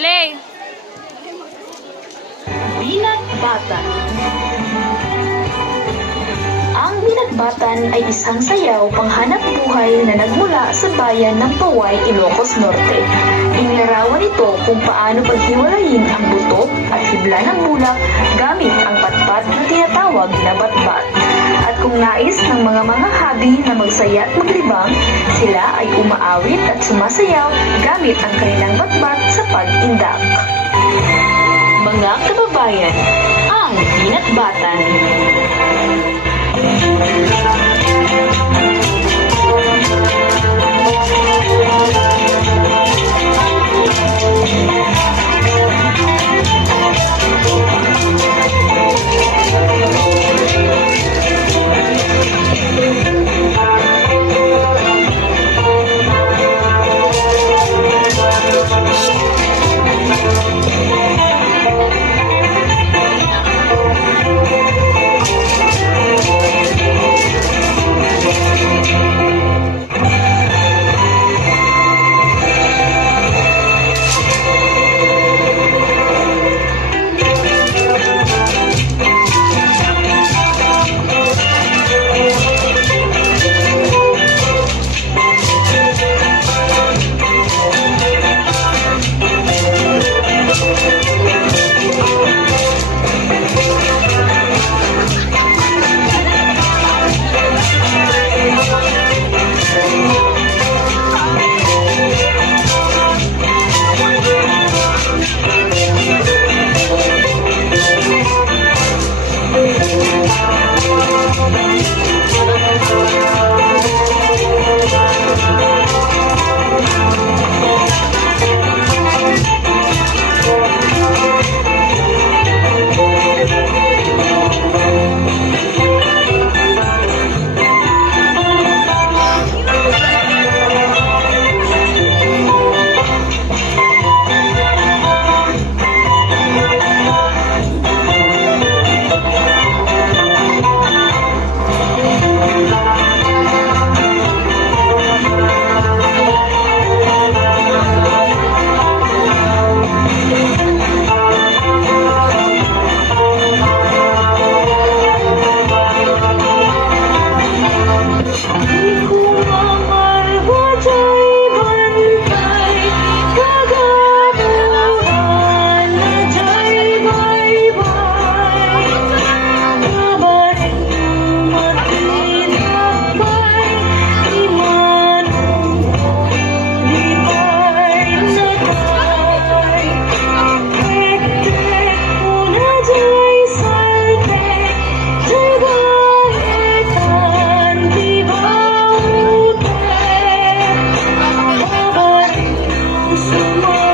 Play! Binatbatan. Ang binatbatan ay isang sayaw panghanap buhay na nagmula sa bayan ng Paway, Ilocos Norte. Inilarawan ito kung paano paghiwalayin ang buto at hibla ng bulak gamit ang patpat na tinatawag na batbat. At kung nais ng mga habi na magsaya at maglibang, sila ay umaawit at sumasayaw gamit ang kanilang batbat sa pag-indak. Mga kababayan, ang binatbatan. Sumo